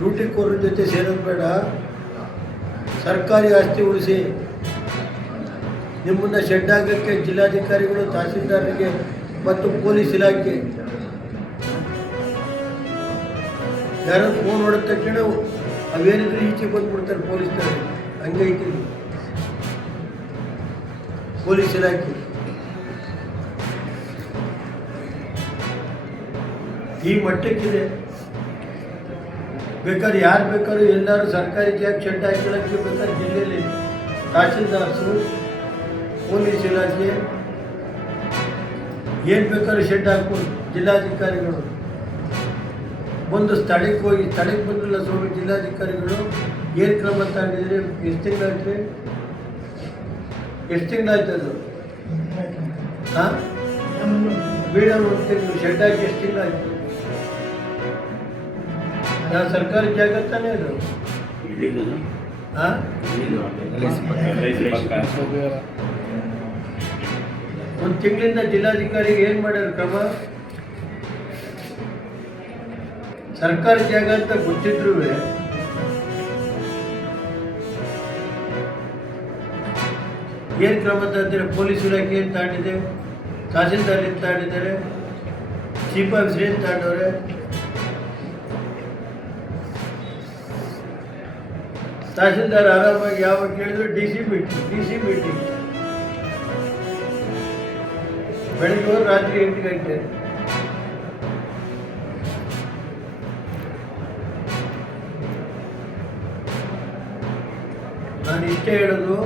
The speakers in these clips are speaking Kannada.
ಲೂಟಿಕೋರರ ಜೊತೆ ಸೇರೋದು ಬೇಡ. ಸರ್ಕಾರಿ ಆಸ್ತಿ ಉಳಿಸಿ. ನಿಮ್ಮನ್ನು ಶೆಡ್ ಹಾಕೋಕ್ಕೆ ಜಿಲ್ಲಾಧಿಕಾರಿಗಳು, ತಹಸೀಲ್ದಾರರಿಗೆ ಮತ್ತು ಪೊಲೀಸ್ ಇಲಾಖೆ ಯಾರೋ ಫೋನ್ ಹೊಡೆದ ತಕ್ಷಣ ಅವೇನಿದ್ರೆ ಈಚೆ ಬಂದುಬಿಡ್ತಾರೆ ಪೊಲೀಸ್ನವರು. ಹಂಗೈತಿ ಪೊಲೀಸ್ ಇಲಾಖೆ. ಈ ಮಟ್ಟಕ್ಕಿದೆ. ಬೇಕಾದ್ರೆ ಯಾರು ಬೇಕಾದ್ರೂ ಎಲ್ಲರೂ ಸರ್ಕಾರಿ ಜಾಗ ಶೆಡ್ ಹಾಕೊಳ್ಳೋಕ್ಕೆ ಬೇಕಾದ್ರೆ ಜಿಲ್ಲೆಯಲ್ಲಿ ತಹಸೀಲ್ದಾರ್ಸು, ಪೊಲೀಸ್ ಇಲಾಖೆ ಏನು ಬೇಕಾದ್ರೂ ಶೆಡ್ ಹಾಕ್ಬೋದು. ಜಿಲ್ಲಾಧಿಕಾರಿಗಳು ಒಂದು ಸ್ಥಳಕ್ಕೆ ಹೋಗಿ, ಸ್ಥಳಕ್ಕೆ ಬಂದಿಲ್ಲ ಸ್ವಾಮಿ ಜಿಲ್ಲಾಧಿಕಾರಿಗಳು ಏನು ಕ್ರಮ ತಗೊಂಡಿದ್ರೆ ಎಷ್ಟು ತಿಂಗಳಾಯ್ತು ರೀ? ಎಷ್ಟು ತಿಂಗಳಾಯ್ತು ಅದು? ಹಾಂ, ಬೇಡ ಒಂದು ತಿಂಗಳು ಶೆಡ್ ಹಾಕಿ ಎಷ್ಟು ತಿಂಗಳಾಯ್ತು? ಯಾವ ಸರ್ಕಾರಿ ಜಾಗ ತಾನೇ ಅದು? ಹಾಂ, ಒಂದು ತಿಂಗಳಿಂದ ಜಿಲ್ಲಾಧಿಕಾರಿಗೆ ಏನು ಮಾಡ್ಯಾರ ಕ್ರಮ? ಸರ್ಕಾರಿ ಜಾಗ ಅಂತ ಗೊತ್ತಿದ್ರು ಏನು ಕ್ರಮ ತಗೊಂಡಿದ್ದಾರೆ? ಪೊಲೀಸ್ ಇಲಾಖೆ ಏನು ತಾಂಡಿದೆ, ತಹಸೀಲ್ದಾರ್ ಏನು ತಾಂಡಿದ್ದಾರೆ, ಚೀಫ್ ಆಫೀಸರ್ ಏನು ತಾಂಡವ್ರೆ? ತಹಸೀಲ್ದಾರ್ ಆರಾಮಾಗಿ ಯಾವಾಗ ಕೇಳಿದ್ರು ಡಿ ಸಿ ಮೀಟಿಂಗ್ ಬೆಳಗ್ಗೆ ಹೋದ್ರೆ ರಾತ್ರಿ 8 ಗಂಟೆ. ನಾನು ಇಷ್ಟೇ ಹೇಳೋದು,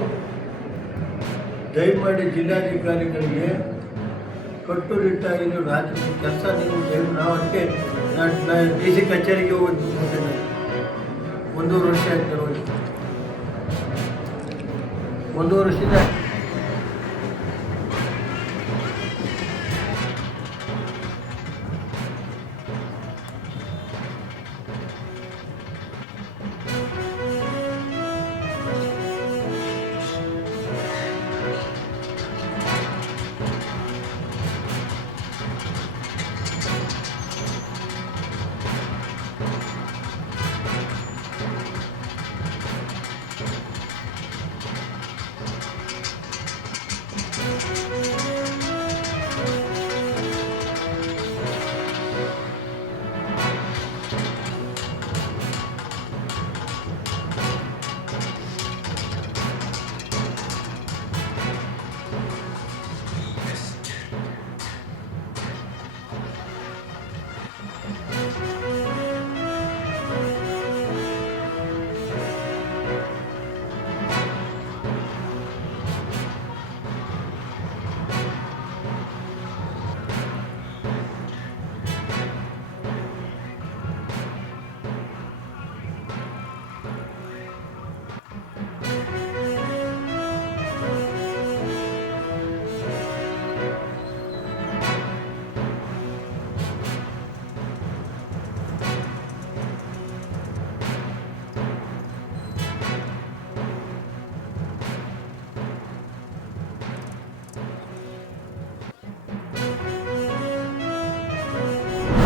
ದಯಮಾಡಿ ಜಿಲ್ಲಾಧಿಕಾರಿಗಳಿಗೆ ಕಟ್ಟುನಿಟ್ಟಾಗಿ ನೀವು ರಾತ್ರಿ ಕೆಲಸ ನೀವು ನಾವು ಅದಕ್ಕೆ ನಾನು ಡಿ ಸಿ ಕಚೇರಿಗೆ ಹೋಗೋದು 1.5 ವರ್ಷ ಆಯ್ತು ನೋಡಿ. 1.5 ವರ್ಷದಿಂದ